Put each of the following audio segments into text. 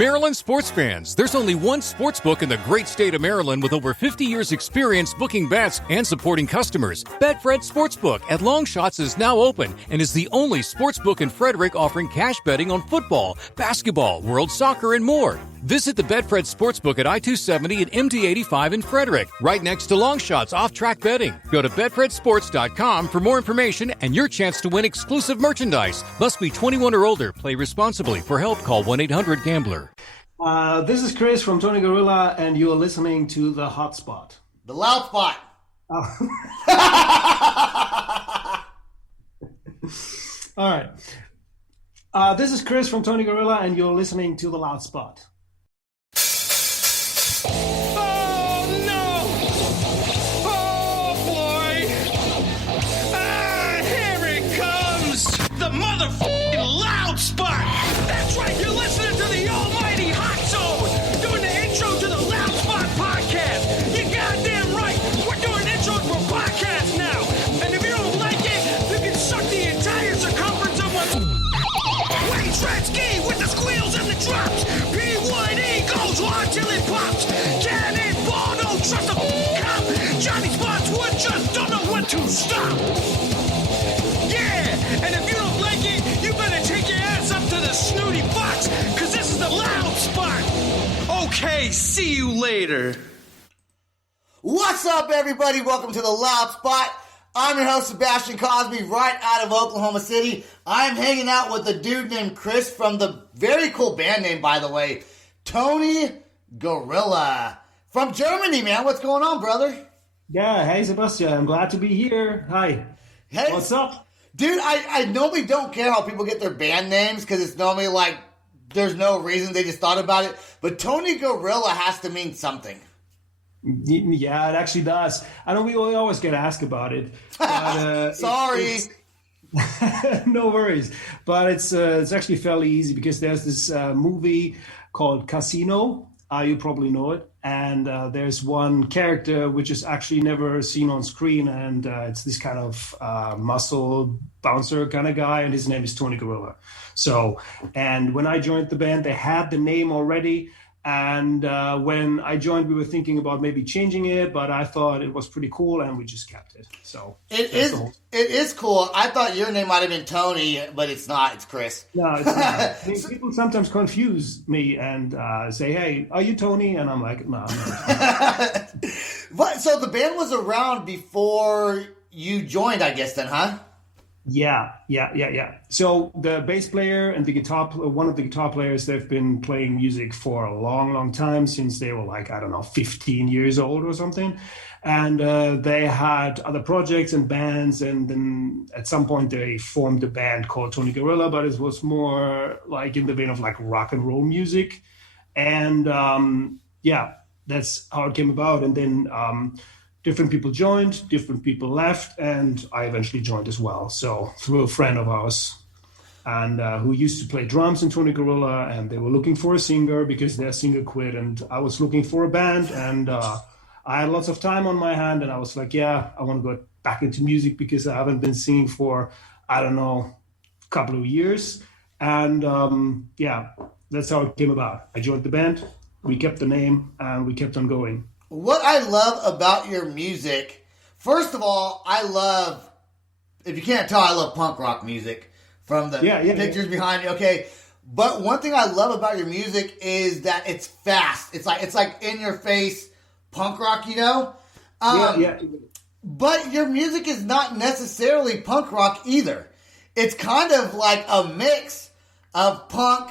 Maryland sports fans, there's only one sports book in the great state of Maryland with over 50 years experience booking bets and supporting customers. Betfred Sportsbook at Longshots is now open and is the only sportsbook in Frederick offering cash betting on football, basketball, world soccer, and more. Visit the Betfred Sportsbook at I-270 and MD-85 in Frederick, right next to Longshots off-track betting. Go to BetfredSports.com for more information and your chance to win exclusive merchandise. Must be 21 or older. Play responsibly. For help, call 1-800-GAMBLER. This is Chris from Tony Gorilla, and you're listening to The Hot Spot. The Loud Spot. Oh. All right. This is Chris from Tony Gorilla, and you're listening to The Loud Spot. Oh, no! Oh, boy! Here it comes! The motherfucking Loud Spot! That's right, you're listening to the almighty Hot Zone! Doing the intro to the Loud Spot podcast! You goddamn right! We're doing intros for podcasts now! And if you don't like it, you can suck the entire circumference of my Wayne Tretzky with the squeals and the drops! P1E goes on till it pops! Cannonball, don't trust a cop! Johnny Spotswood just don't know when to stop! Yeah! And if you don't like it, you better take your ass up to the Snooty Fox, cause this is the Loud Spot! Okay, see you later. What's up, everybody? Welcome to the Loud Spot. I'm your host, Sebastian Cosby, right out of Oklahoma City. I'm hanging out with a dude named Chris from the very cool band name, by the way, Tony Gorilla. From Germany, man. What's going on, brother? Yeah, hey, Sebastian. I'm glad to be here. Hi. Hey. What's up? Dude, I normally don't care how people get their band names because it's normally like there's no reason, they just thought about it. But Tony Gorilla has to mean something. Yeah, it actually does. I know we always get asked about it. But, Sorry. No worries. But it's actually fairly easy because there's this movie called Casino. You probably know it. And there's one character which is actually never seen on screen. And it's this kind of muscle bouncer kind of guy. And his name is Tony Gorilla. So, and when I joined the band, they had the name already. And when I joined, we were thinking about maybe changing it, but I thought it was pretty cool, and we just kept it. So it is cool. I thought your name might have been Tony, but it's not. It's Chris. No, it's not. I mean, people sometimes confuse me and say, "Hey, are you Tony?" And I'm like, "No, I'm not." But so the band was around before you joined, I guess. Then, huh? Yeah. So the bass player and one of the guitar players, they've been playing music for a long, long time, since they were like, I don't know, 15 years old or something. And they had other projects and bands. And then at some point they formed a band called Tony Gorilla, but it was more like in the vein of like rock and roll music. And that's how it came about. And then different people joined, different people left, and I eventually joined as well. So through a friend of ours, and who used to play drums in Tony Gorilla, and they were looking for a singer because their singer quit, and I was looking for a band, and I had lots of time on my hand, and I was like, yeah, I want to go back into music because I haven't been singing for, I don't know, a couple of years. And that's how it came about. I joined the band, we kept the name, and we kept on going. What I love about your music, first of all, if you can't tell, I love punk rock music from the pictures behind you. Okay. But one thing I love about your music is that it's fast. It's like in your face punk rock, you know? But your music is not necessarily punk rock either. It's kind of like a mix of punk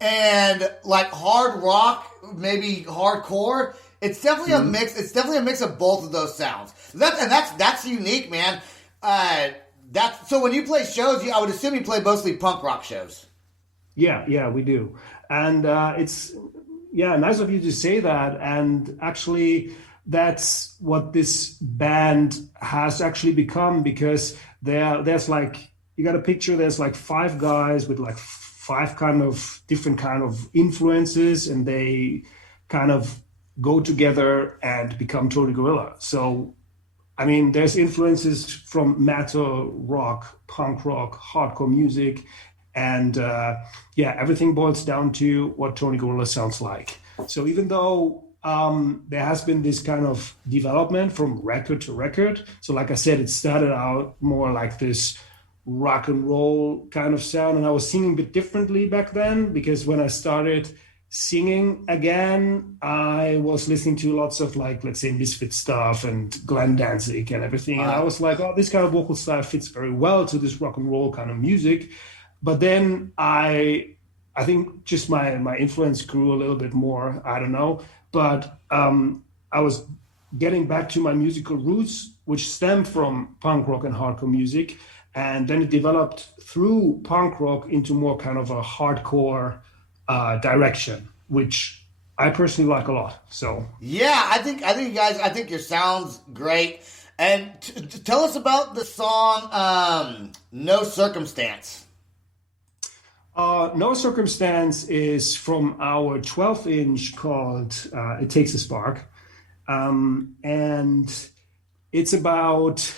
and like hard rock, maybe hardcore. It's definitely a mix. It's definitely a mix of both of those sounds. That's unique, man. So when you play shows, I would assume you play mostly punk rock shows. Yeah, we do, and it's nice of you to say that. And actually, that's what this band has actually become, because there's like, you got a picture. There's like 5 guys with like 5 kind of different kind of influences, and they kind of go together and become Tony Gorilla. So, I mean, there's influences from metal, rock, punk rock, hardcore music, And everything boils down to what Tony Gorilla sounds like. So even though there has been this kind of development from record to record, so like I said, it started out more like this rock and roll kind of sound, and I was singing a bit differently back then, because when I started singing again, I was listening to lots of, like, let's say, Misfit stuff and Glenn Danzig and everything. And I was like, oh, this kind of vocal style fits very well to this rock and roll kind of music. But then I think just my influence grew a little bit more. I don't know. But I was getting back to my musical roots, which stemmed from punk rock and hardcore music. And then it developed through punk rock into more kind of a hardcore direction, which I personally like a lot. So yeah, I think you guys, I think your sound's great. And tell us about the song "No Circumstance." No Circumstance is from our 12-inch called "It Takes a Spark," and it's about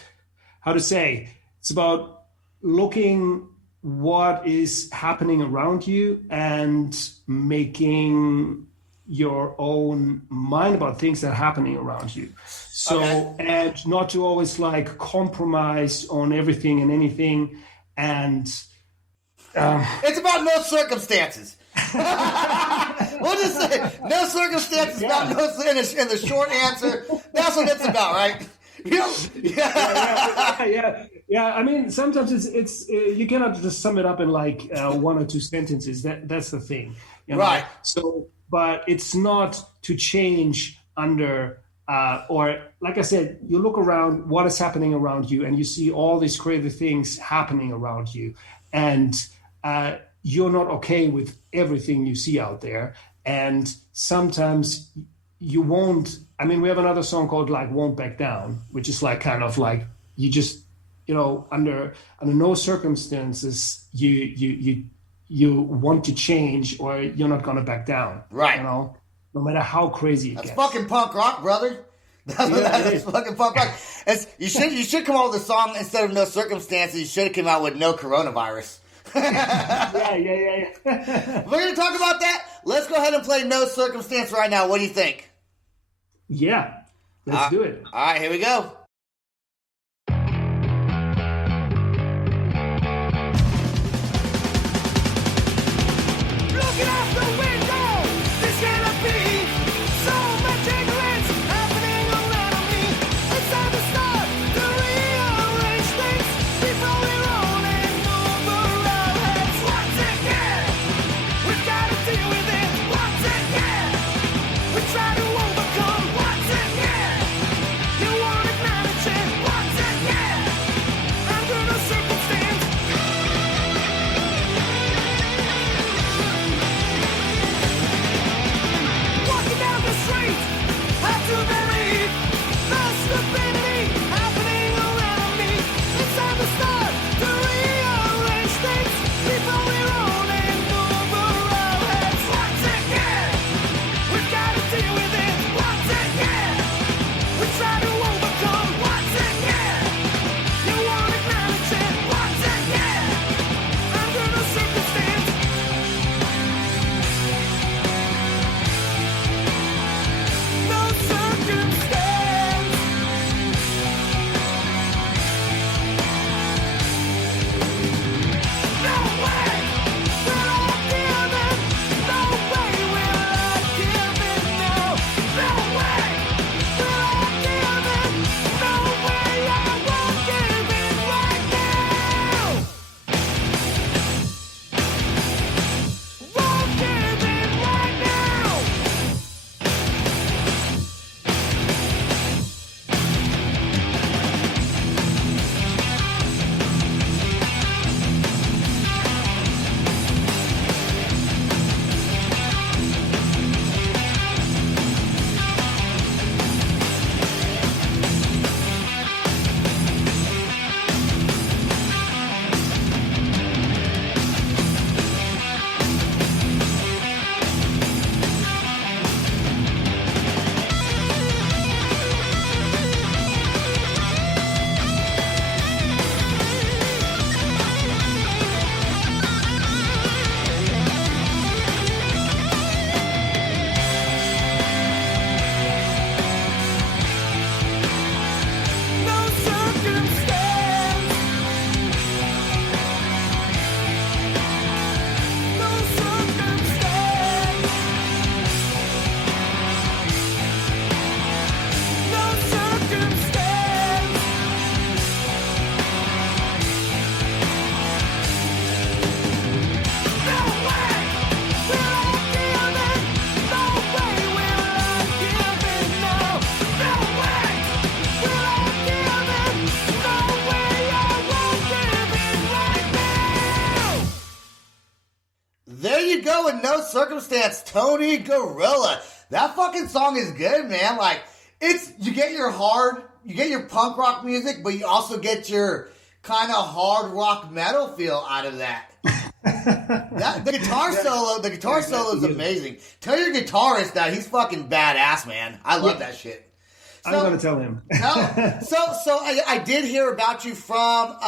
it's about looking what is happening around you and making your own mind about things that are happening around you. So, and not to always like compromise on everything and anything. And it's about no circumstances. We'll just say no circumstances, about no in the short answer. That's what it's about, right? Yeah. I mean, sometimes it's you cannot just sum it up in like one or two sentences. That's the thing, you know? Right? So, but it's not to change under or like I said, you look around what is happening around you, and you see all these crazy things happening around you, and you're not okay with everything you see out there, and sometimes you won't. I mean, we have another song called like "Won't Back Down," which is like kind of like you just, you know, under no circumstances you want to change, or you're not gonna back down, right? You know, no matter how crazy it gets. That's fucking punk rock, brother. That's fucking punk rock. You should come out with a song instead of "No Circumstances." You should have come out with "No Coronavirus." Yeah. We're gonna talk about that. Let's go ahead and play "No Circumstance" right now. What do you think? Yeah, let's do it. All right, here we go. Looking out the window, there's gonna be so much ignorance happening around me. It's time to start to rearrange things before we roll in over our heads. Once again, we've got to deal with it. Once again, we try to overcome. Once again, you want it now. Under No Circumstance, Tony Gorilla. That fucking song is good, man. Like, you get your punk rock music, but you also get your kind of hard rock metal feel out of that. The guitar solo is amazing. Tell your guitarist that he's fucking badass, man. I love that shit. I'm gonna tell him. So I did hear about you from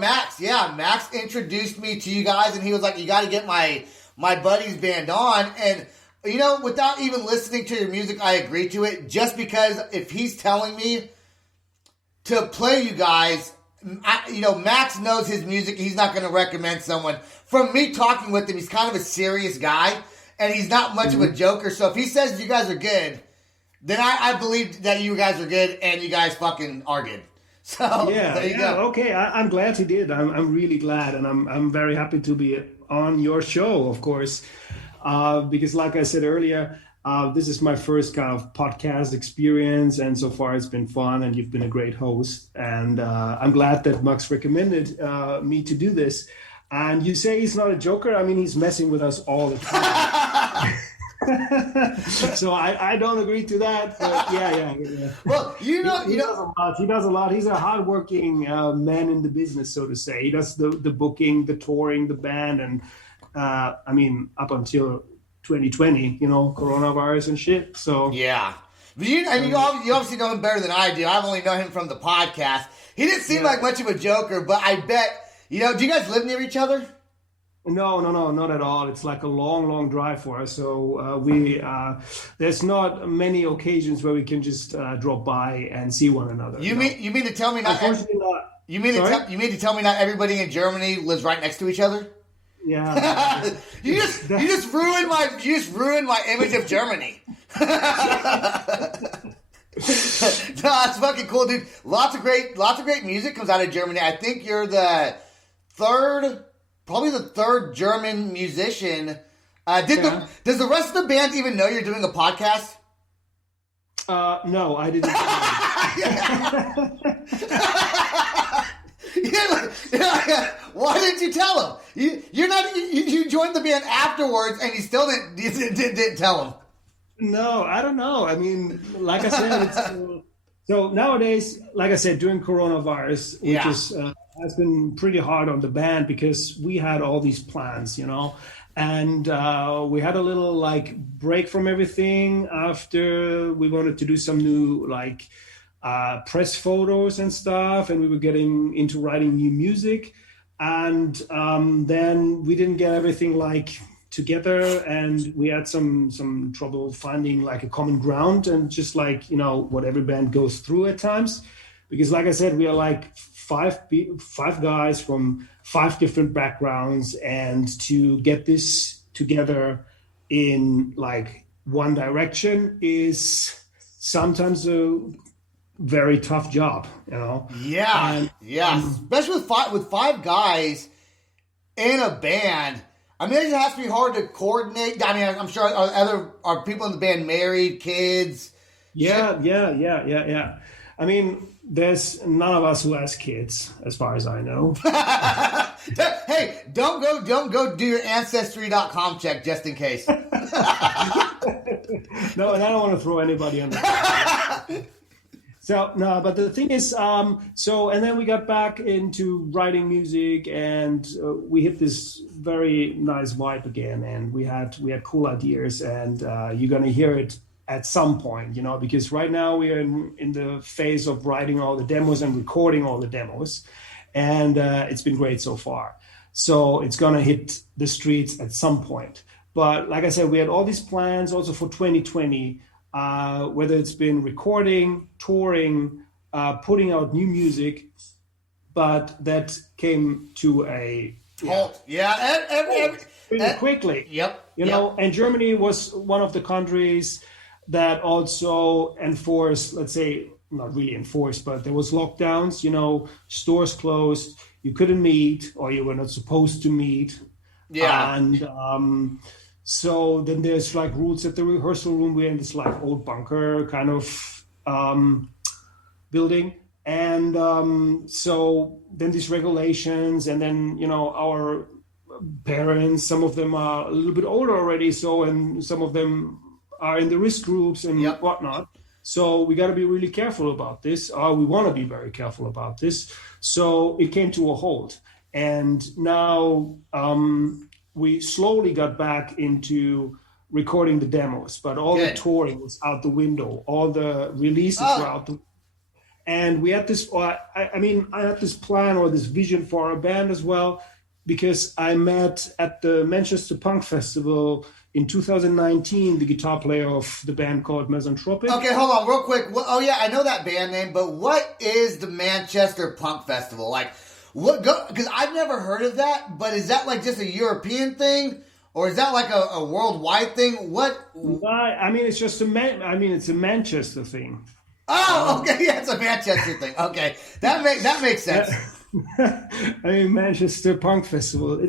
Max. Yeah, Max introduced me to you guys, and he was like, "You got to get my buddy's band on." And you know, without even listening to your music, I agreed to it just because if he's telling me to play you guys. Max knows his music. He's not going to recommend someone. From me talking with him, he's kind of a serious guy, and he's not much of a joker. So if he says you guys are good, then I believe that you guys are good, and you guys fucking are good. So there you go. Okay, I'm glad he did. I'm really glad, and I'm very happy to be on your show, of course, because like I said earlier. This is my first kind of podcast experience, and so far it's been fun, and you've been a great host. And I'm glad that Max recommended me to do this. And you say he's not a joker. I mean, he's messing with us all the time. So I don't agree to that. But yeah. Well, he does a lot. He's a hardworking man in the business, so to say. He does the booking, the touring, the band, and I mean, up until 2020, coronavirus and shit. So yeah, you obviously know him better than I do. I've only known him from the podcast. He didn't seem like much of a joker, but I bet do you guys live near each other? No, not at all. It's like a long drive for us. So there's not many occasions where we can just drop by and see one another. You mean to tell me not? Unfortunately, not. You mean to tell me not everybody in Germany lives right next to each other? Yeah. you just ruined my image of Germany. No, that's fucking cool, dude. Lots of great music comes out of Germany. I think you're probably the third German musician. Does the rest of the band even know you're doing a podcast? No, I didn't. Why didn't you tell him? You joined the band afterwards, and you still didn't tell him. No, I don't know. I mean, like I said, so nowadays, like I said, during coronavirus, which has been pretty hard on the band because we had all these plans, and we had a little break from everything after we wanted to do some new press photos and stuff, and we were getting into writing new music, and then we didn't get everything together, and we had some trouble finding a common ground, and just what every band goes through at times, because like I said, we are five guys from 5 different backgrounds, and to get this together in one direction is sometimes a very tough job, Yeah, especially with five guys in a band. I mean, it has to be hard to coordinate. I mean, I'm sure are people in the band married, kids? Yeah. I mean, there's none of us who has kids, as far as I know. Hey, don't go do your Ancestry.com check just in case. No, and I don't want to throw anybody under the So, no, but the thing is, and then we got back into writing music, and we hit this very nice vibe again, and we had cool ideas, and you're going to hear it at some point, because right now we are in the phase of writing all the demos and recording all the demos, and it's been great so far. So it's going to hit the streets at some point. But like I said, we had all these plans also for 2020, whether it's been recording, touring, putting out new music, but that came to a halt. Really quickly. Yep. And Germany was one of the countries that also enforced, let's say, not really enforced, but there was lockdowns, stores closed, you couldn't meet, or you were not supposed to meet. Yeah. And so then there's rules at the rehearsal room. We're in this old bunker kind of building. And so then these regulations, and then, our parents. Some of them are a little bit older already, and some of them are in the risk groups and whatnot. So we got to be really careful about this. We want to be very careful about this. So it came to a halt. And now we slowly got back into recording the demos, but all the touring was out the window. All the releases were out the window. And we had this, I had this plan or this vision for our band as well, because I met at the Manchester Punk Festival in 2019 the guitar player of the band called Misanthropic. Okay, hold on real quick. I know that band name, but what is the Manchester Punk Festival? Like, because I've never heard of that, but is that like just a European thing? Or is that like a worldwide thing? What? I mean, it's just it's a Manchester thing. Oh, okay, yeah, it's a Manchester thing. Okay, that makes sense. I mean, Manchester Punk Festival.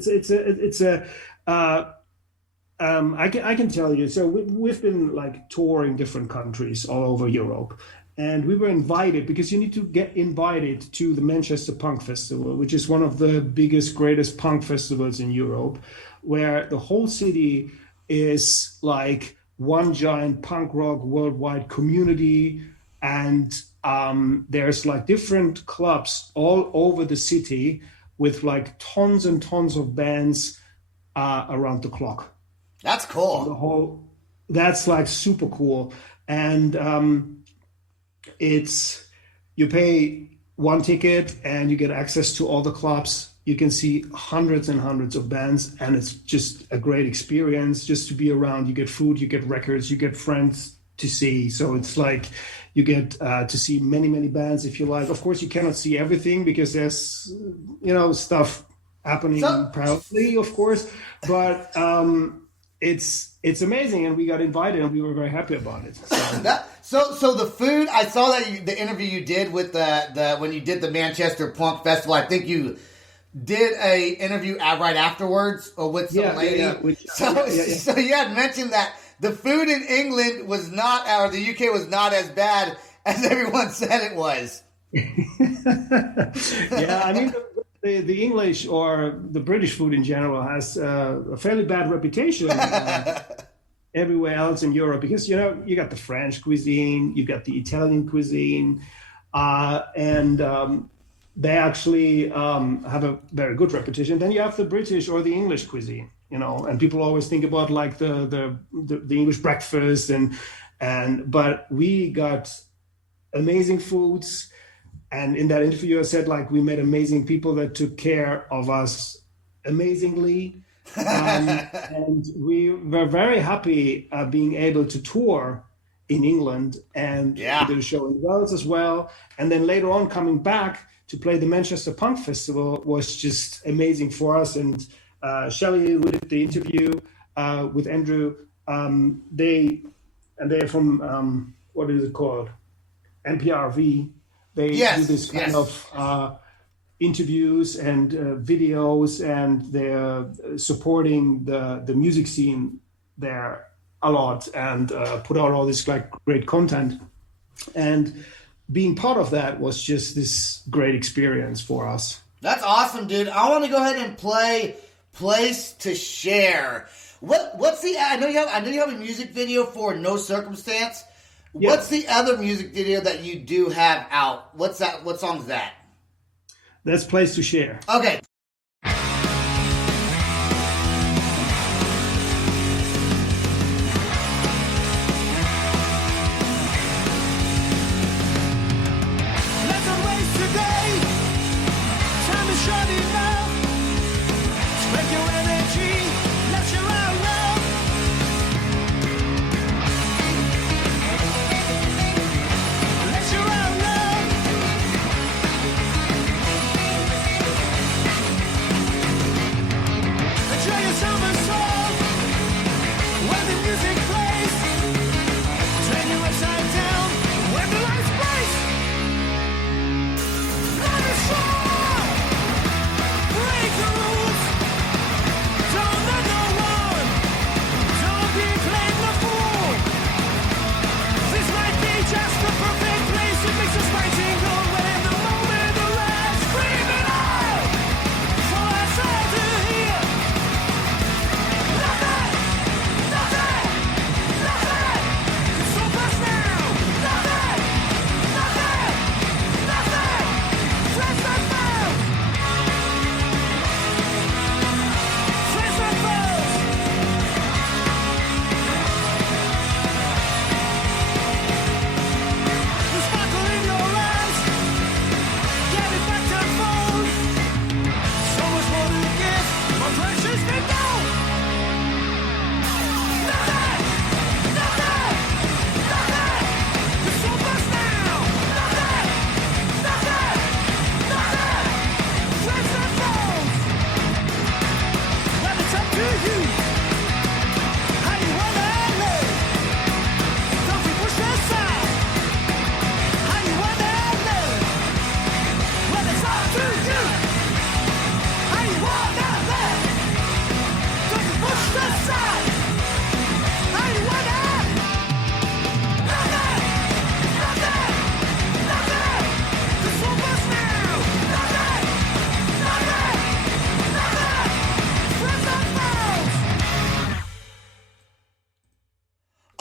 I can tell you. So we've been like touring different countries all over Europe, and we were invited because you need to get invited to the Manchester Punk Festival, which is one of the biggest, greatest punk festivals in Europe, where the whole city is like one giant punk rock worldwide community. And there's like different clubs all over the city with like tons and tons of bands around the clock. That's cool. That's like super cool. And you pay one ticket and you get access to all the clubs. You can see hundreds and hundreds of bands, and it's just a great experience just to be around. You get food, you get records, you get friends to see. So it's like you get to see many, many bands if you like. Of course, you cannot see everything because there's, stuff happening proudly, of course. But it's amazing, and we got invited, and we were very happy about it. So the food, I saw that the interview you did with the when you did the Manchester Punk Festival. I think you did a interview right afterwards or with some lady. So you had mentioned that the food in England was not, or the UK was not as bad as everyone said it was. Yeah, I mean, the English or the British food in general has a fairly bad reputation everywhere else in Europe because, you got the French cuisine, you got the Italian cuisine, and they actually have a very good reputation. Then you have the British or the English cuisine. And people always think about like the English breakfast but we got amazing foods. And in that interview, I said like we met amazing people that took care of us amazingly. And we were very happy being able to tour in England and we did a show in Wales as well. And then later on coming back to play the Manchester Punk Festival was just amazing for us. And Shelley, who did the interview with Andrew, they're from what is it called? NPRV. They do this kind of interviews and videos, and they're supporting the music scene there a lot and put out all this like great content. And being part of that was just this great experience for us. That's awesome, dude. I want to go ahead and play Place to Share. What's the? I know you have a music video for No Circumstance. Yeah. What's the other music video that you do have out? What's that? What song is that? That's Place to Share. Okay.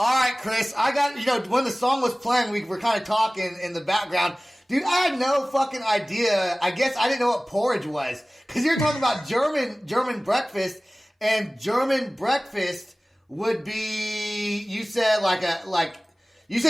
All right, Chris, I got, when the song was playing, we were kind of talking in the background. Dude, I had no fucking idea. I guess I didn't know what porridge was. Because you're talking about German breakfast, and German breakfast would be, you said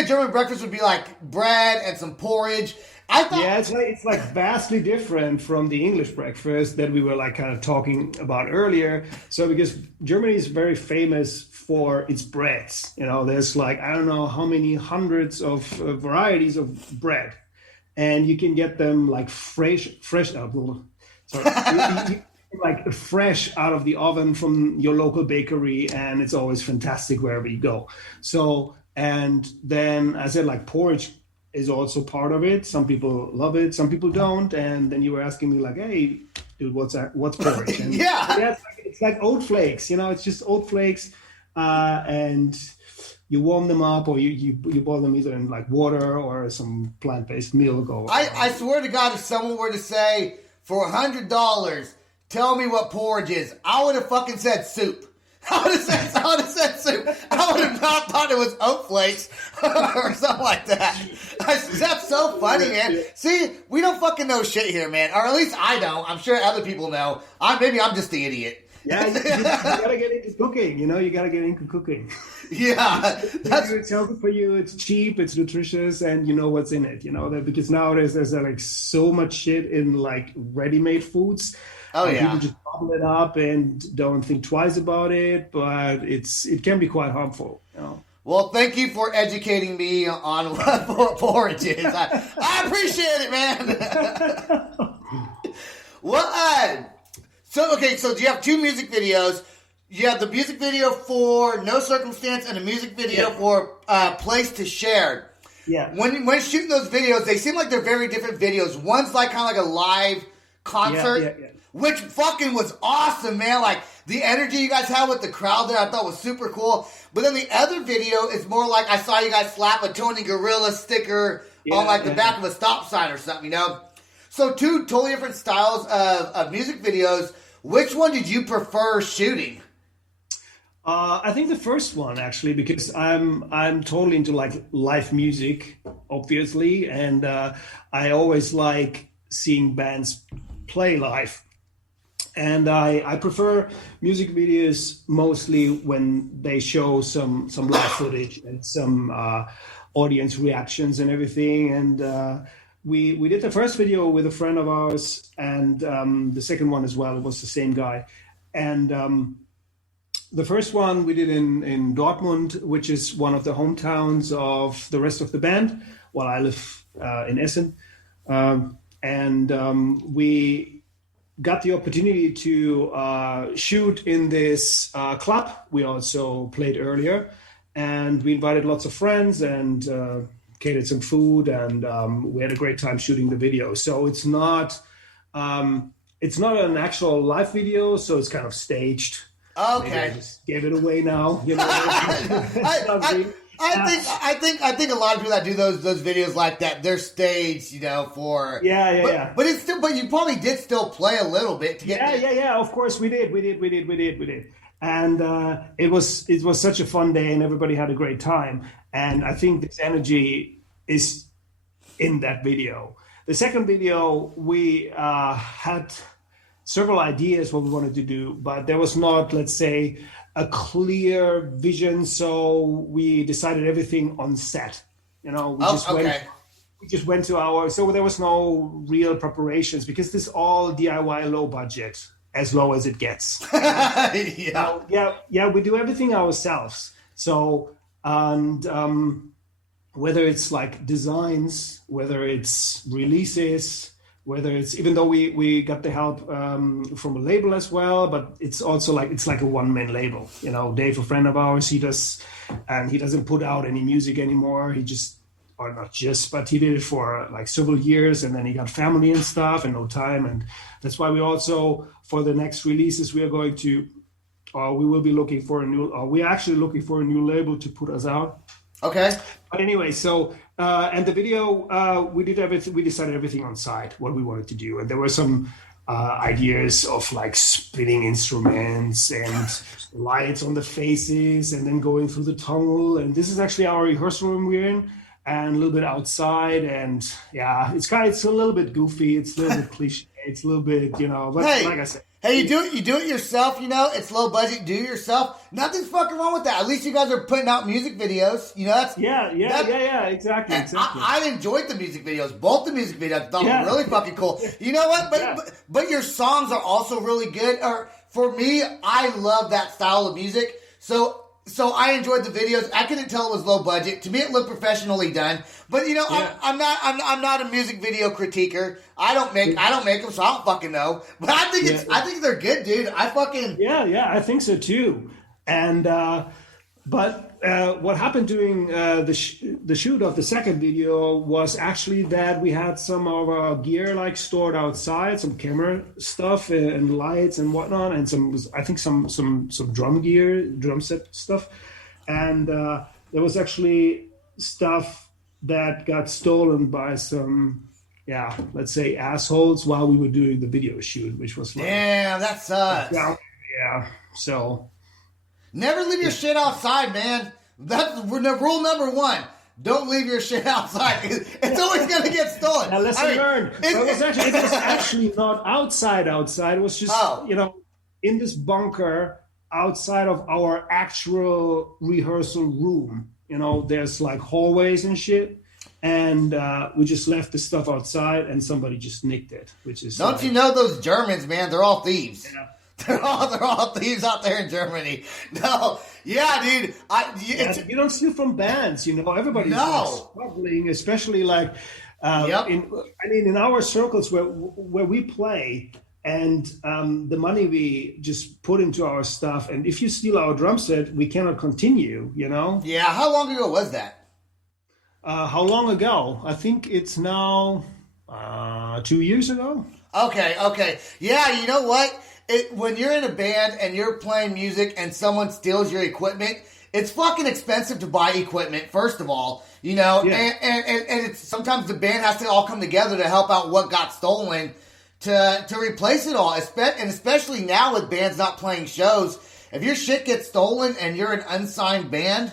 German breakfast would be like bread and some porridge. I thought, yeah, it's like vastly different from the English breakfast that we were like kind of talking about earlier. So because Germany is very famous for its breads, there's like, I don't know how many hundreds of varieties of bread, and you can get them like fresh out like fresh out of the oven from your local bakery, and it's always fantastic wherever you go. So, and then I said like porridge is also part of it. Some people love it, some people don't. And then you were asking me like, hey, dude, what's porridge? And yeah, it's like oat flakes, it's just oat flakes, and you warm them up, or you boil them either in like water or some plant-based milk. Or I swear to God, if someone were to say, for $100, tell me what porridge is, I would have fucking said soup. I would have said soup. I would have not thought it was oat flakes or something like that. That's so funny, man. See, we don't fucking know shit here, man. Or at least I don't. I'm sure other people know. Maybe I'm just the idiot. Yeah, you gotta get into cooking. You gotta get into cooking. Yeah, it's healthy for you. It's cheap. It's nutritious, and you know what's in it. Because nowadays there's like so much shit in like ready-made foods. Oh yeah, people just bottle it up and don't think twice about it, but it can be quite harmful. Well, thank you for educating me on what porridge is. I appreciate it, man. Well, so do you have two music videos? You have the music video for No Circumstance and a music video for Place to Share. Yeah. When shooting those videos, they seem like they're very different videos. One's like kind of like a live concert. Yeah. Which fucking was awesome, man. Like, the energy you guys had with the crowd there, I thought was super cool. But then the other video is more like I saw you guys slap a Tony Gorilla sticker on, like, the back of a stop sign or something, So, two totally different styles of music videos. Which one did you prefer shooting? I think the first one, actually, because I'm totally into, like, live music, obviously. And I always like seeing bands play live. And I prefer music videos mostly when they show some live footage and some audience reactions and everything. And we did the first video with a friend of ours, and the second one as well. It was the same guy. And the first one we did in Dortmund, which is one of the hometowns of the rest of the band, while I live in Essen. We got the opportunity to shoot in this club we also played earlier, and we invited lots of friends and catered some food, and we had a great time shooting the video. So it's not an actual live video, so it's kind of staged. Okay, maybe I just gave it away now. I think a lot of people that do those videos like that, they're staged, for yeah. But it's still, but you probably did still play a little bit to get. Yeah. Of course we did. And it was such a fun day, and everybody had a great time. And I think this energy is in that video. The second video, we had several ideas what we wanted to do, but there was not, let's say, a clear vision, so we decided everything on set. We just went to so there was no real preparations, because this is all DIY, low budget, as low as it gets. We do everything ourselves. So, and whether it's like designs, whether it's releases, whether it's, even though we got the help from a label as well, but it's also it's like a one-man label. Dave, a friend of ours, he doesn't put out any music anymore. He but he did it for like several years, and then he got family and stuff and no time. And that's why we also, for the next releases, we will be looking for we're actually looking for a new label to put us out. Okay. But anyway, so and the video, we did everything. We decided everything on site, what we wanted to do, and there were some ideas of like spinning instruments and lights on the faces and then going through the tunnel. And this is actually our rehearsal room we're in, and a little bit outside. And yeah, it's a little bit goofy. It's a little bit cliche. It's a little bit, but like I said. Hey, you do it yourself, it's low budget, do it yourself. Nothing's fucking wrong with that. At least you guys are putting out music videos, that's... Exactly. I enjoyed the music videos, both the music videos. I thought were really fucking cool. You know what? But your songs are also really good. Or for me, I love that style of music. So I enjoyed the videos. I couldn't tell it was low budget. To me, it looked professionally done. But I'm not a music video critiquer. I don't make them, so I don't fucking know. But I think they're good, dude. I think so too. And but what happened during the shoot of the second video was actually that we had some of our gear like stored outside, some camera stuff and lights and whatnot, and some drum set stuff, and there was actually stuff that got stolen by some, let's say assholes while we were doing the video shoot, which was like, damn, that sucks. Yeah. So. Never leave your shit outside, man. That's rule number one. Don't leave your shit outside. It's always going to get stolen. Now, lesson learned. It was actually not outside. It was just, in this bunker outside of our actual rehearsal room. There's like hallways and shit. And we just left the stuff outside and somebody just nicked it, which is... Don't you know those Germans, man? They're all thieves. Yeah. They're all thieves out there in Germany. No, yeah, dude. You don't steal from bands, Everybody's struggling, especially like in our circles where we play, and the money we just put into our stuff. And if you steal our drum set, we cannot continue. Yeah. How long ago was that? How long ago? I think it's now 2 years ago. Okay. Yeah. You know what? When you're in a band and you're playing music and someone steals your equipment, it's fucking expensive to buy equipment, first of all, and it's sometimes the band has to all come together to help out what got stolen to replace it all. And especially now with bands not playing shows, if your shit gets stolen and you're an unsigned band,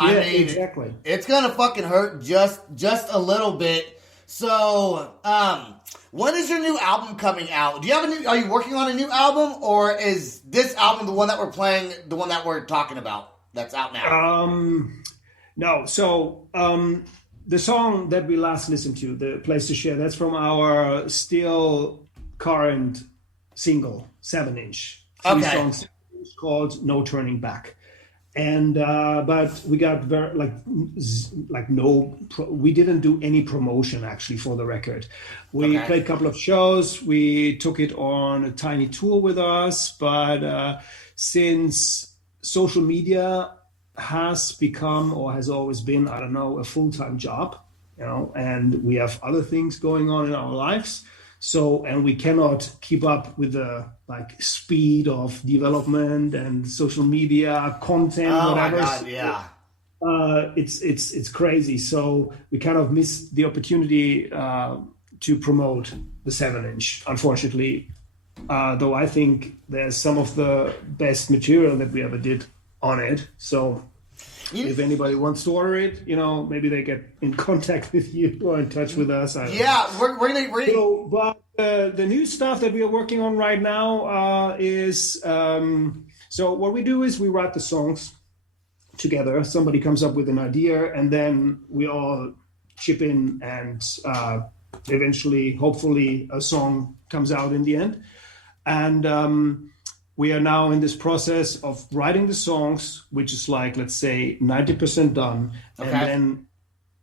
exactly. It's gonna fucking hurt just a little bit. So, when is your new album coming out? Are you working on a new album, or is this album the one that we're playing, the one that we're talking about that's out now? No. So, the song that we last listened to, The Place to Share, that's from our still current single, 7-inch. Okay. Songs called No Turning Back. And but we got we didn't do any promotion actually for the record. We played a couple of shows. We took it on a tiny tour with us, but since social media has become, or has always been, a full-time job, and we have other things going on in our lives. So, and we cannot keep up with the speed of development and social media content, whatever. My God, yeah. It's crazy. So we kind of missed the opportunity to promote the 7-inch, unfortunately. Though I think there's some of the best material that we ever did on it. So if anybody wants to order it, maybe they get in contact with you or in touch with us. We're gonna. So, but the new stuff that we are working on right now is so what we do is we write the songs together. Somebody comes up with an idea, and then we all chip in, and eventually, hopefully, a song comes out in the end. And we are now in this process of writing the songs, which is let's say 90% done. Okay. And then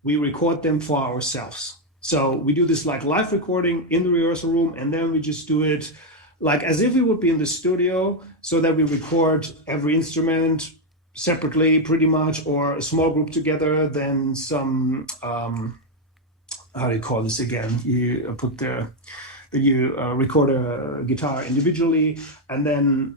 we record them for ourselves. So we do this live recording in the rehearsal room, and then we just do it as if we would be in the studio, so that we record every instrument separately pretty much, or a small group together, then some, how do you call this again? You put you record a guitar individually, and then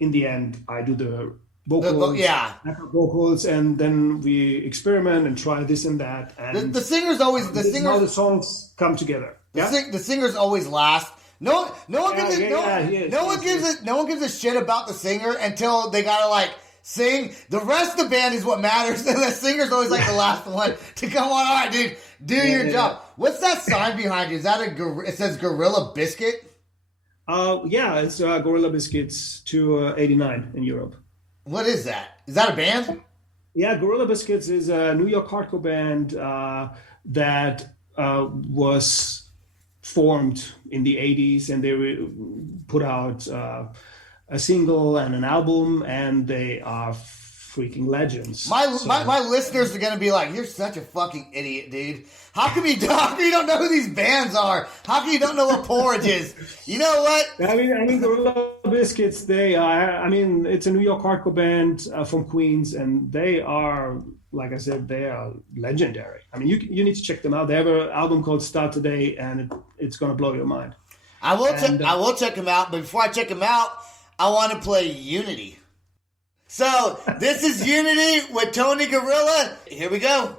in the end, I do the vocals, and then we experiment and try this and that. And the singers always how the songs come together. The singers always last. No one gives a shit about the singer until they gotta like sing. The rest of the band is what matters, and the singer's always like the last one to come on. All right, dude, do your job. What's that sign behind you? Is that it says Gorilla Biscuit? It's Gorilla Biscuits 289 in Europe. What is that? Is that a band? Yeah, Gorilla Biscuits is a New York hardcore band that was formed in the 80s, and they put out a single and an album, and they are freaking legends. My listeners are going to be like, you're such a fucking idiot, dude. How come you don't know who these bands are? How come you don't know what Porridge is? You know what? I mean, Gorilla Biscuits, it's a New York hardcore band from Queens, and they are, like I said, they are legendary. I mean, you need to check them out. They have an album called Start Today, and it's going to blow your mind. I will check them out, but before I check them out, I want to play Unity. So, this is Unity with Tony Gorilla. Here we go.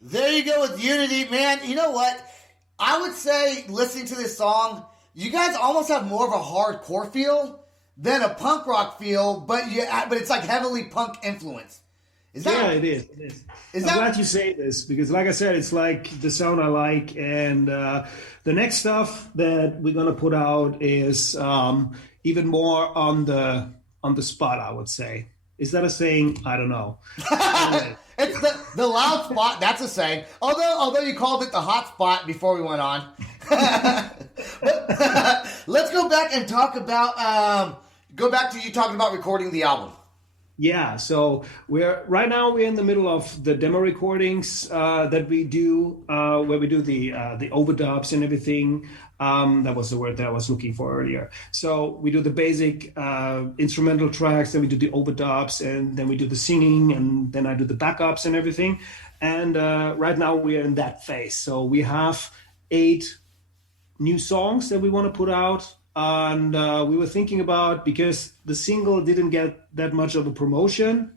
There you go with Unity, man. You know what? I would say, listening to this song, you guys almost have more of a hardcore feel than a punk rock feel, but it's like heavily punk influence. It is. I'm glad you say this, because like I said, it's like the sound I like, and the next stuff that we're gonna put out is even more on the spot, I would say. Is that a saying? I don't know. It's the loud spot. That's a saying. Although you called it the hot spot before we went on. Let's go back and talk about. Go back to you talking about recording the album. Yeah, so we're in the middle of the demo recordings that we do, where we do the overdubs and everything. That was the word that I was looking for earlier. So we do the basic instrumental tracks, then we do the overdubs, and then we do the singing, and then I do the backups and everything. And right now we are in that phase. So we have 8 new songs that we want to put out. And we were thinking about, because the single didn't get that much of a promotion,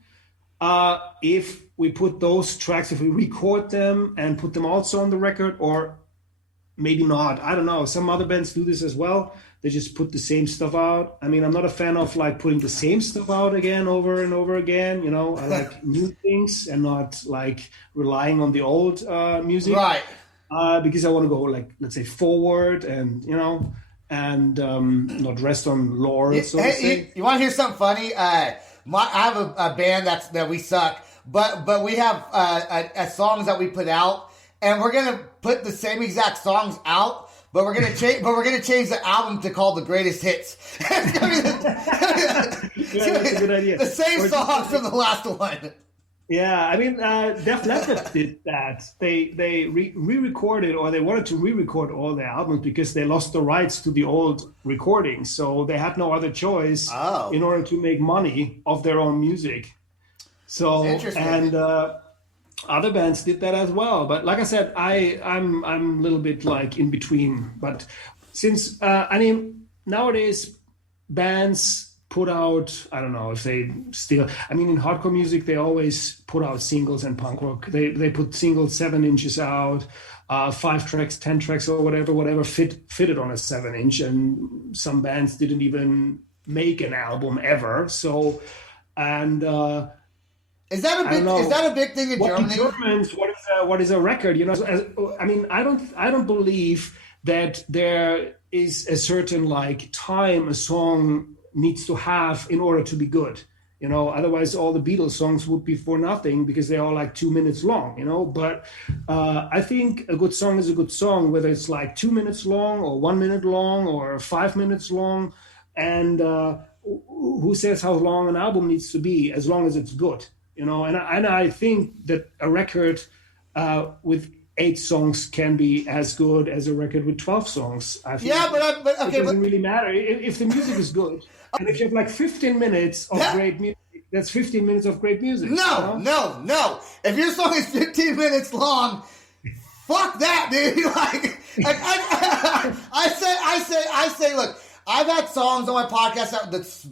if we put those tracks, if we record them and put them also on the record, or maybe not. I don't know. Some other bands do this as well. They just put the same stuff out. I mean, I'm not a fan of like putting the same stuff out again over and over again. You know, I like new things and not like relying on the old music. Right. Because I want to go, like, let's say, forward and, you know, and not rest on laurels. You want to hear something funny? I have a band that we suck, but we have songs that we put out, and we're gonna put the same exact songs out, but we're gonna change. But we're gonna change the album to call The Greatest Hits. It's gonna be that's a good idea. The same songs from the last one. Yeah, I mean, Def Leppard did that. They re-recorded, or they wanted to re-record all their albums because they lost the rights to the old recordings. So they had no other choice in order to make money off their own music. So, and other bands did that as well. But like I said, I'm a little bit like in between. But since, I mean, nowadays bands put out, I don't know if they still, I mean, in hardcore music, they always put out singles, and punk rock. They put singles 7 inches out, 5 tracks, 10 tracks, or whatever fitted on a 7-inch. And some bands didn't even make an album ever. So, and is that a big thing in Germany? Germans, what is a record? You know, I mean, I don't believe that there is a certain like time a song needs to have in order to be good, you know. Otherwise all the Beatles songs would be for nothing, because they're all like 2 minutes long, you know. But I think a good song is a good song, whether it's like 2 minutes long or 1 minute long or 5 minutes long. And who says how long an album needs to be, as long as it's good, you know. And I think that a record with 8 songs can be as good as a record with 12 songs. I think it doesn't really matter if the music is good. And if you have like 15 minutes of great music, that's 15 minutes of great music. No, you know? No. If your song is 15 minutes long, fuck that, dude. I say, look, I've had songs on my podcast that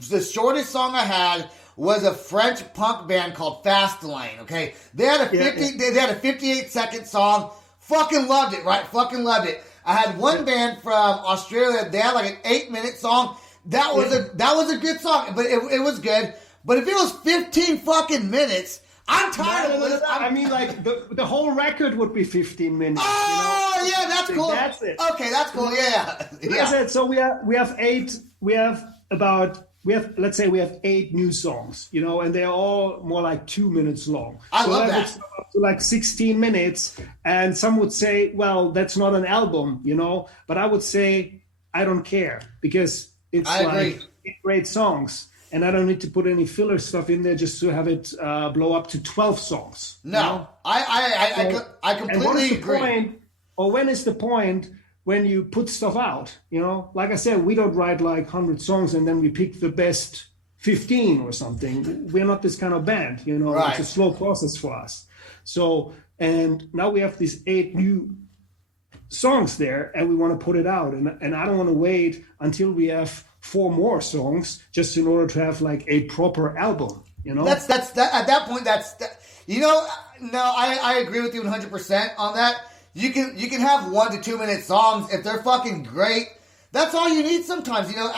the shortest song I had was a French punk band called Fastlane. Okay, they had a 58-second song. Fucking loved it, right? Fucking loved it. I had one band from Australia. They had like an 8-minute song. That was a good song, but it was good. But if it was 15 fucking minutes, I'm tired of this. I mean, like the whole record would be 15 minutes. Oh, you know? Yeah, that's cool. That's it. Okay, that's cool. Yeah. Like I said, so we have 8. Let's say we have 8 new songs, you know, and they're all more like 2 minutes long. I love that. Would up to like 16 minutes, and some would say, well, that's not an album, you know. But I would say I don't care, because it's like 8 great songs, and I don't need to put any filler stuff in there just to have it blow up to 12 songs. No, you know? I completely agree. When is the point when you put stuff out? You know, like I said, we don't write like 100 songs and then we pick the best 15 or something. We're not this kind of band, you know. Right. It's a slow process for us. So, and now we have these 8 new songs there, and we want to put it out, and I don't want to wait until we have 4 more songs just in order to have like a proper album, you know. That's at that point, you know. No, I agree with you 100% on that. You can have 1 to 2 minute songs if they're fucking great. That's all you need sometimes, you know.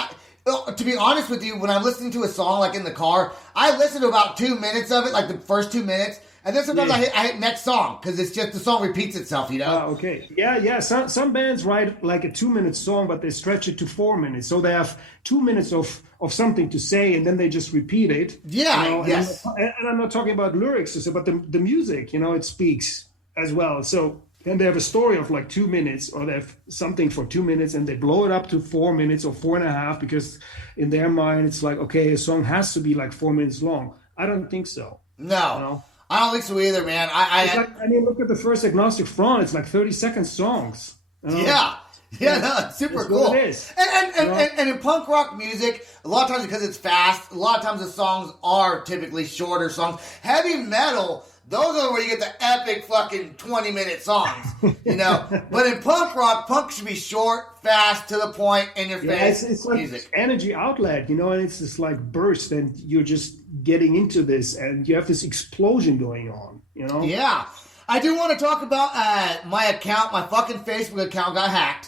To be honest with you, when I'm listening to a song like in the car, I listen to about 2 minutes of it, like the first 2 minutes. And then sometimes I hit next song, because it's just the song repeats itself, you know? Okay. Yeah. Some bands write like a 2-minute song, but they stretch it to 4 minutes. So they have 2 minutes of something to say, and then they just repeat it. Yeah, you know? yes. And I'm not talking about lyrics, but the music, you know, it speaks as well. So then they have a story of like 2 minutes, or they have something for 2 minutes, and they blow it up to 4 minutes or 4.5, because in their mind, it's like, okay, a song has to be like 4 minutes long. I don't think so. No. You know? I don't think so either, man. I mean, look at the first Agnostic Front. It's like 30-second songs. You know? Yeah, no, it's super That's cool. what it is. And in punk rock music, a lot of times because it's fast, a lot of times the songs are typically shorter songs. Heavy metal, those are where you get the epic fucking 20-minute songs, you know. But in punk rock, punk should be short, fast, to the point, in your face it's like music. energy outlet, you know, and it's this like burst, and you're just getting into this, and you have this explosion going on, you know. Yeah. I do want to talk about my account. My fucking Facebook account got hacked.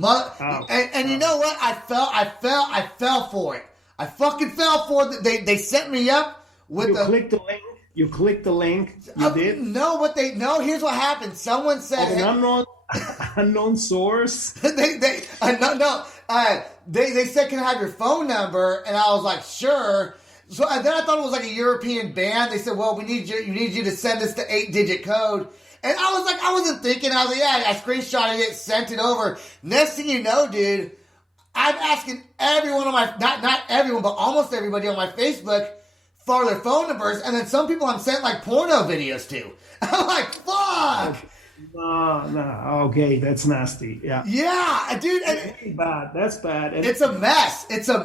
And you know what? I fell for it. I fucking fell for it. They set me up with clicked the link. You clicked the link. You did? No, here's what happened. Someone said an unknown source. they said, can I have your phone number? And I was like, sure. So then I thought it was like a European band. They said, well, we need you to send us the 8-digit code. And I was like, I wasn't thinking. I was like, yeah, I screenshotted it, sent it over. Next thing you know, dude, I'm asking everyone on my, not everyone, but almost everybody on my Facebook for their phone numbers. And then some people I'm sent like porno videos to. I'm like, fuck. No, okay, that's nasty. Yeah. Yeah, dude. That's bad. That's bad. And it's a mess. It's a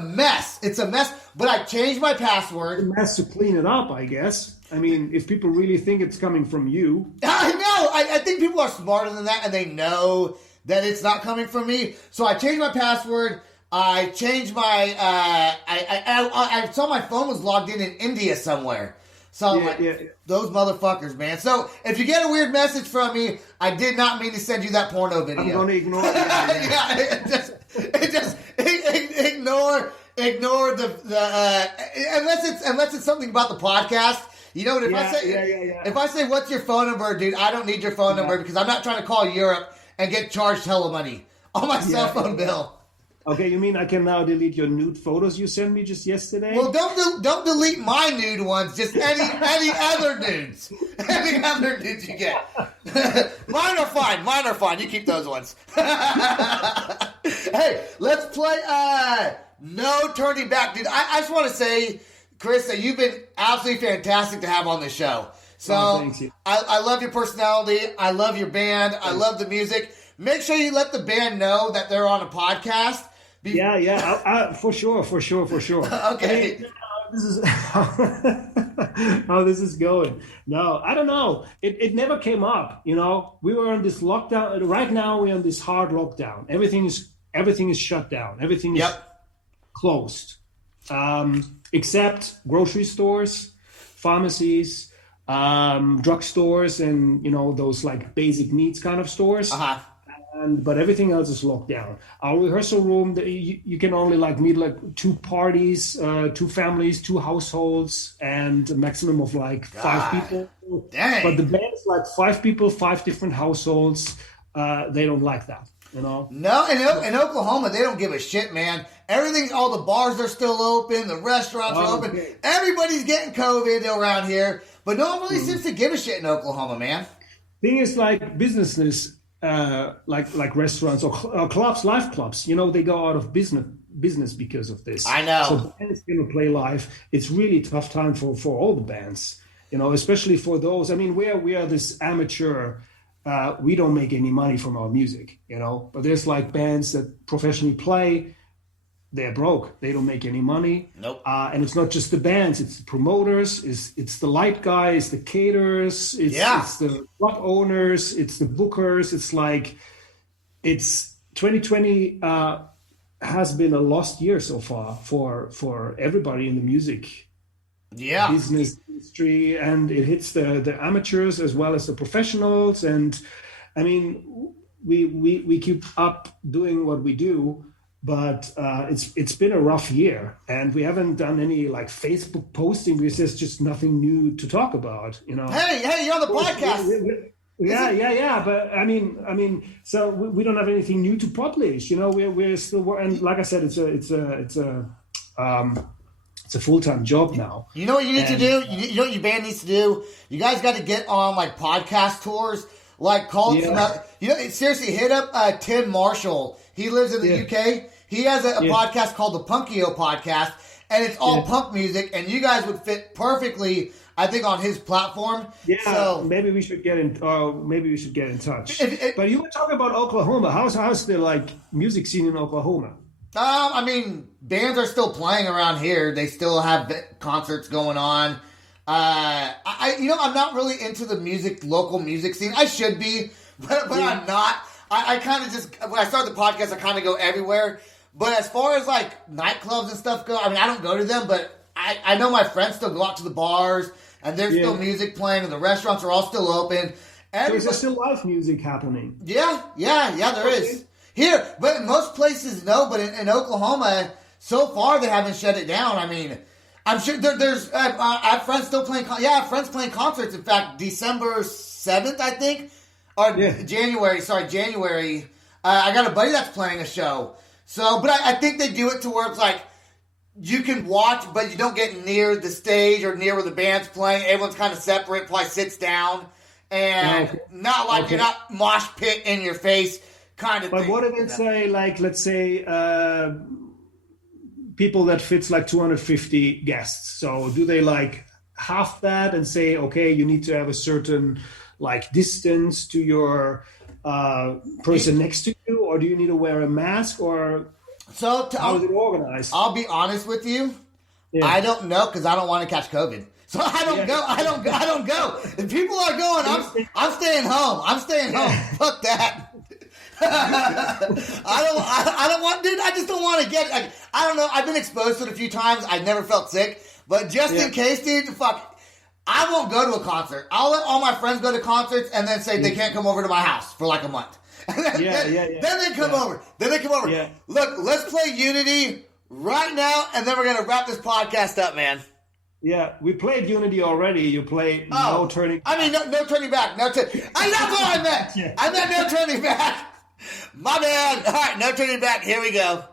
mess. But I changed my password. It's a mess to clean it up, I guess. I mean, if people really think it's coming from you. I know. I think people are smarter than that, and they know that it's not coming from me. So I changed my password. I changed my. I saw my phone was logged in India somewhere. So I'm those motherfuckers, man. So if you get a weird message from me, I did not mean to send you that porno video. I'm going to ignore it. Ignore the unless it's something about the podcast. You know what? If I say what's your phone number, dude, I don't need your phone number because I'm not trying to call Europe and get charged hella money on my cell phone bill. Okay, you mean I can now delete your nude photos you sent me just yesterday? Well, don't delete my nude ones. Just any other nudes. Any other nudes you get. Mine are fine. You keep those ones. Hey, let's play No Turning Back. Dude, I just want to say, Chris, that you've been absolutely fantastic to have on the show. So thanks, you. I love your personality. I love your band. I love the music. Make sure you let the band know that they're on a podcast. Yeah, for sure. Okay. I mean, this is how this is going. No, I don't know. It never came up. You know, we were on this lockdown. Right now, we're on this hard lockdown. Everything is shut down. Everything is closed, except grocery stores, pharmacies, drugstores, and those like basic needs kind of stores. But everything else is locked down. Our rehearsal room, you can only meet 2 parties, 2 families, 2 households, and a maximum of 5 people. Dang. But the band is 5 people, 5 different households. They don't like that, No, in Oklahoma, they don't give a shit, man. All the bars are still open, the restaurants are open. Everybody's getting COVID around here, but no one really seems to give a shit in Oklahoma, man. Thing is, businesses. Like restaurants or clubs, live clubs, they go out of business because of this. I know. So bands going to play live. It's really a tough time for all the bands, especially for those. I mean, we are this amateur. We don't make any money from our music, But there's bands that professionally play. They're broke. They don't make any money. Nope. And it's not just the bands. It's the promoters. It's the light guys, the caterers. It's the club owners. It's the bookers. It's 2020 has been a lost year so far for everybody in the music business industry. And it hits the amateurs as well as the professionals. And I mean, we keep up doing what we do. But it's been a rough year, and we haven't done any Facebook posting because there's just nothing new to talk about, Hey, you're on the podcast. Yeah. But I mean, so we don't have anything new to publish, We're still, and like I said, it's a full-time job now. You know what you need to do? You know what your band needs to do? You guys got to get on podcast tours, call it seriously, hit up Tim Marshall. He lives in the UK. He has a podcast called the Punkio Podcast, and it's all punk music, and you guys would fit perfectly, I think, on his platform. Yeah, so, maybe we should get in. Maybe we should get in touch. But you were talking about Oklahoma. How's the like music scene in Oklahoma? I mean, bands are still playing around here. They still have concerts going on. I'm not really into the local music scene. I should be, but I'm not. I kind of just, when I start the podcast, I kind of go everywhere. But as far as like nightclubs and stuff go, I mean, I don't go to them, but I know my friends still go out to the bars and there's still music playing and the restaurants are all still open. So is there still live music happening? Yeah, there is. Here, but most places no, but in Oklahoma, so far they haven't shut it down. I mean, I'm sure there's, I have friends still playing, I have friends playing concerts. In fact, December 7th, I think, or January, I got a buddy that's playing a show. So, but I think they do it to where it's like, you can watch, but you don't get near the stage or near where the band's playing. Everyone's kind of separate, probably sits down, and not like you're not mosh pit in your face kind of thing. But what if it's like, let's say, people that fits like 250 guests? So do they like half that and say, okay, you need to have a certain like distance to your person next to you, or do you need to wear a mask, or how is it organized? I'll be honest with you. Yeah. I don't know because I don't want to catch COVID. So I don't go. I don't go. If people are going, I'm staying home. I'm staying home. Fuck that. I don't want, dude. I just don't want to get. Like, I don't know. I've been exposed to it a few times. I've never felt sick, but just in case, dude. Fuck. I won't go to a concert. I'll let all my friends go to concerts and then say they can't come over to my house for like a month. Then they come over. Yeah. Look, let's play Unity right now, and then we're gonna wrap this podcast up, man. Yeah, we played Unity already. You played No Turning Back. I mean, no turning back. That's what I meant. I meant no turning back. My bad. All right, no turning back. Here we go.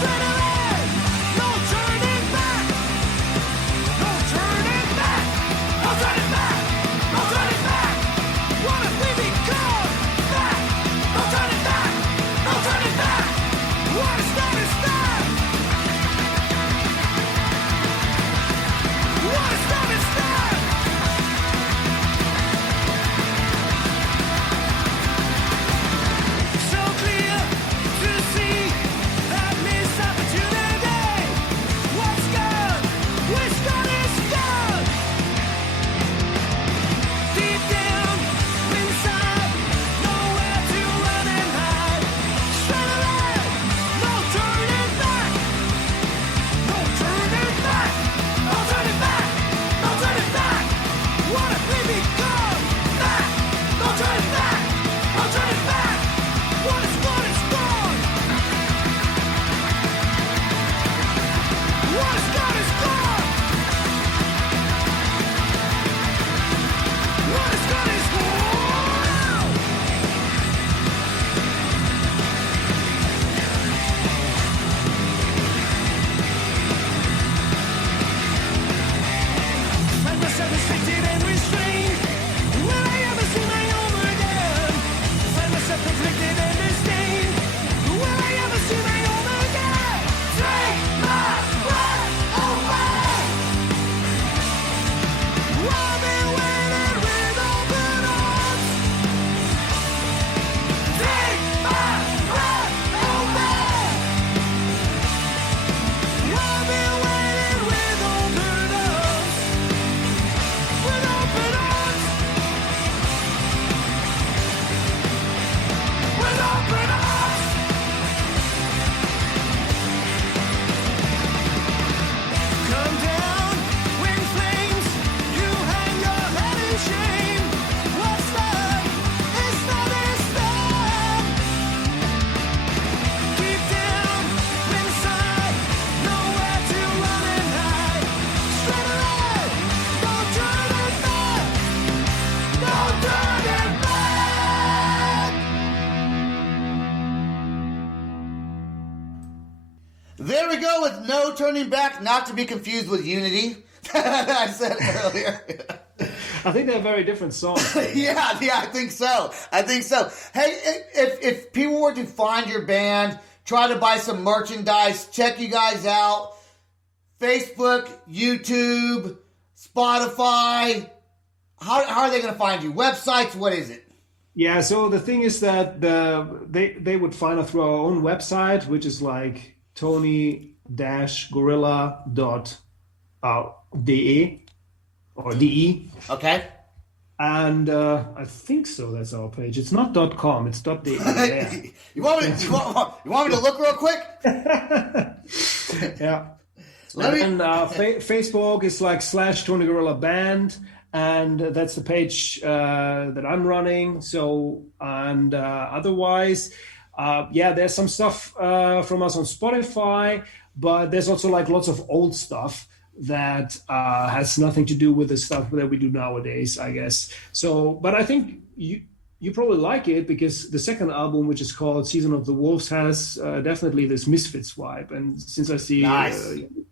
Straight away, no There we go with No Turning Back, not to be confused with Unity. I said earlier. I think they're very different songs. yeah, I think so. Hey, if people were to find your band, try to buy some merchandise, check you guys out, Facebook, YouTube, Spotify, how are they going to find you? Websites, what is it? Yeah, so the thing is that they would find us through our own website, which is like tony-gorilla.de or de. Okay. And I think so. That's our page. It's not .com. It's .de. Yeah. you want me to look real quick? Yeah. Facebook is like /Tony Gorilla Band, and that's the page that I'm running. So, and otherwise, there's some stuff from us on Spotify, but there's also like lots of old stuff that has nothing to do with the stuff that we do nowadays, I guess. So, but I think you probably like it because the second album, which is called Season of the Wolves, has definitely this Misfits vibe. And since I see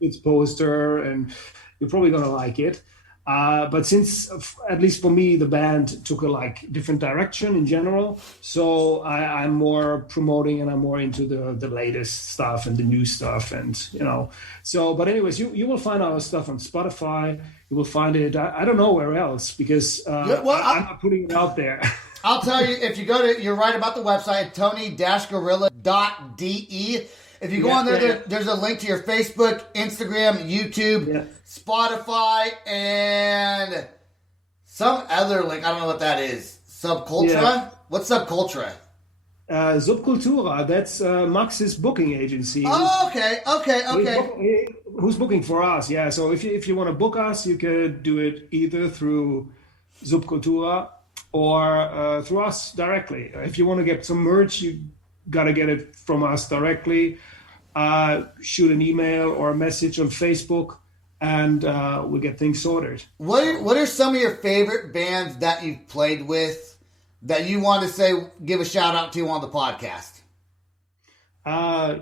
its poster, and you're probably going to like it. But since, at least for me, the band took a different direction in general, so I'm more promoting and I'm more into the latest stuff and the new stuff, and So, but anyways, you will find our stuff on Spotify. You will find it. I don't know where else because I'm not putting it out there. I'll tell you, if you go to, you're right about the website, tony-gorilla.de. If you go on there, there's a link to your Facebook, Instagram, YouTube, Spotify, and some other link. I don't know what that is. Subcultura? Yeah. What's Subcultura? Subcultura. That's Max's booking agency. Oh, okay. Who's booking for us? Yeah. So if you want to book us, you could do it either through Subcultura or through us directly. If you want to get some merch, you gotta get it from us directly. Shoot an email or a message on Facebook, and we get things sorted. What are some of your favorite bands that you've played with that you want to give a shout out to on the podcast?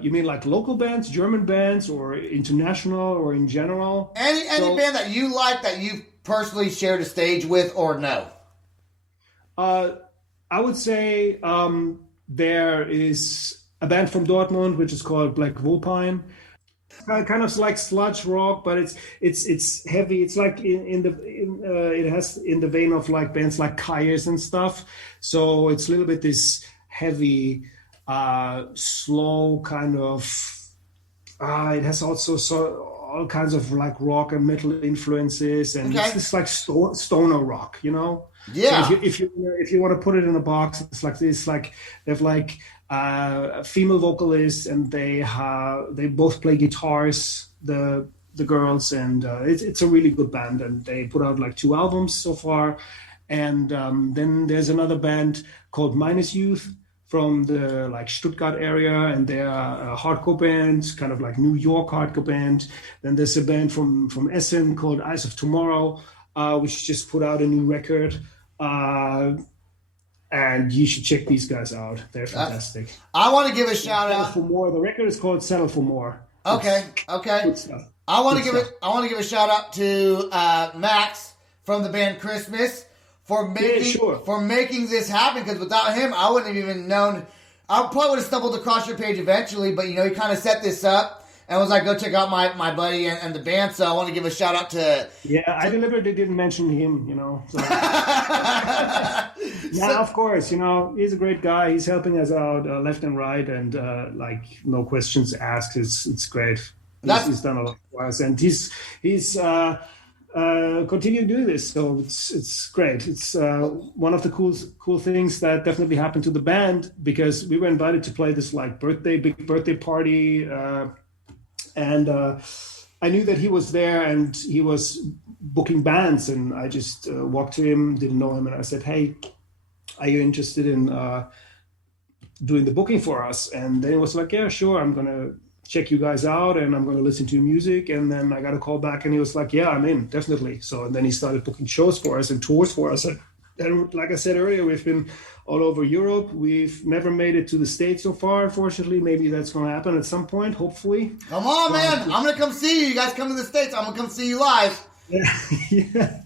You mean like local bands, German bands, or international, or in general? Any band that you like that you've personally shared a stage with, or no? I would say there is a band from Dortmund which is called Black Vulpine. Kind of like sludge rock, but it's heavy. It's like it has in the vein of like bands like Kyers and stuff. So it's a little bit this heavy, slow kind of. It has also all kinds of like rock and metal influences, and it's just like stoner rock, Yeah. So if you want to put it in a box, it's like this. Like they have like female vocalists, and they both play guitars. The girls, and it's a really good band, and they put out like 2 albums so far. And then there's another band called Minus Youth from the like Stuttgart area, and they're a hardcore band, kind of like New York hardcore band. Then there's a band from Essen called Eyes of Tomorrow, which just put out a new record. And you should check these guys out. They're fantastic. I want to give a shout out for more. The record is called Settle for More. Okay. Good stuff. I want to give a shout out to Max from the band Christmas for making this happen, because without him, I wouldn't have even known. I probably would have stumbled across your page eventually, but he kind of set this up and was like, go check out my buddy and the band. So I want to give a shout out to. Yeah, I deliberately didn't mention him, So. Yeah, of course, he's a great guy. He's helping us out left and right, and no questions asked. It's great. He's done a lot for us, and he's continue doing this, so it's great. It's one of the cool things that definitely happened to the band, because we were invited to play this like big birthday party, and I knew that he was there and he was booking bands, and I just walked to him, didn't know him, and I said, "Hey, are you interested in doing the booking for us?" And then he was like, "Yeah, sure, I'm gonna check you guys out, and I'm going to listen to your music." And then I got a call back, and he was like, "Yeah, I'm in, definitely." So and then he started booking shows for us and tours for us, and And like I said earlier, we've been all over Europe. We've never made it to the States so far, unfortunately. Maybe that's going to happen at some point, hopefully. Come on, man. I'm going to come see you. You guys come to the States. I'm going to come see you live. Yeah.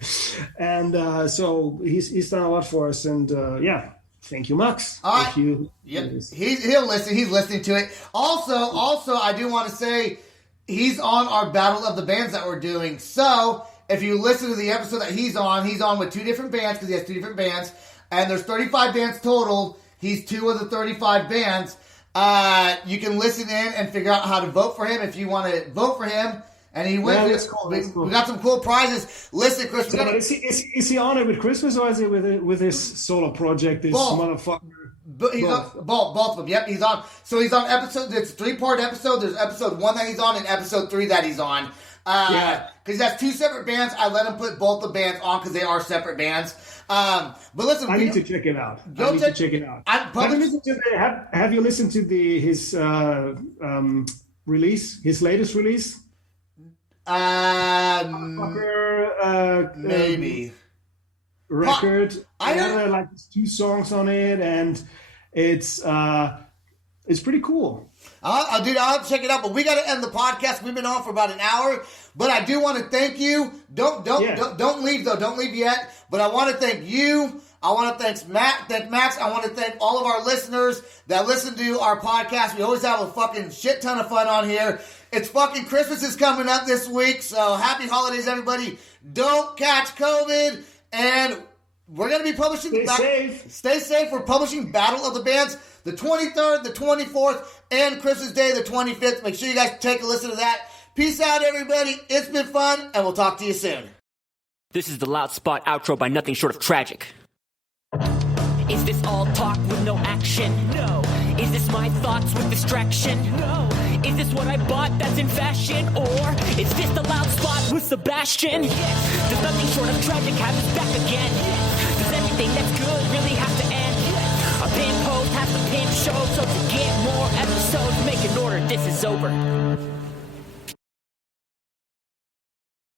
And so he's done a lot for us. And yeah, thank you, Max. All right. Thank you. Yep. He'll listen. He's listening to it. Also, I do want to say he's on our Battle of the Bands that we're doing. So if you listen to the episode that he's on with 2 different bands because he has 2 different bands. And there's 35 bands total. He's 2 of the 35 bands. You can listen in and figure out how to vote for him if you want to vote for him. And he wins. Yeah, that's cool. We got some cool prizes. Listen, Chris. Is he on it with Christmas or is it with his solo project? This motherfucker. But he's on both of them. Yep, he's on. So he's on episode. It's a 3-part episode. There's episode 1 that he's on and episode 3 that he's on. Because he has 2 separate bands. I let him put both the bands on because they are separate bands. But listen, I need to check it out. Have you listened to his release? His latest release? Maybe record. I heard like 2 songs on it, and it's pretty cool. I'll check it out. But we got to end the podcast. We've been on for about an hour, but I do want to thank you. Don't leave though. Don't leave yet. But I want to thank you. I want to thank Max. I want to thank all of our listeners that listen to our podcast. We always have a fucking shit ton of fun on here. It's fucking Christmas is coming up this week, so happy holidays, everybody. Don't catch COVID, and we're going to be publishing... Stay safe. We're publishing Battle of the Bands the 23rd, the 24th, and Christmas Day, the 25th. Make sure you guys take a listen to that. Peace out, everybody. It's been fun, and we'll talk to you soon. This is the Loud Spot outro by Nothing Short of Tragic. Is this all talk with no action? No. Is this my thoughts with distraction? No. Is this what I bought that's in fashion? Or is this the Loud Spot with Sebastian? Yes. Does Nothing Short of Tragic have his back again? Yes. Does everything that's good really have to end? Yes. A pimp host has to pimp show, so to get more episodes, make an order, this is over.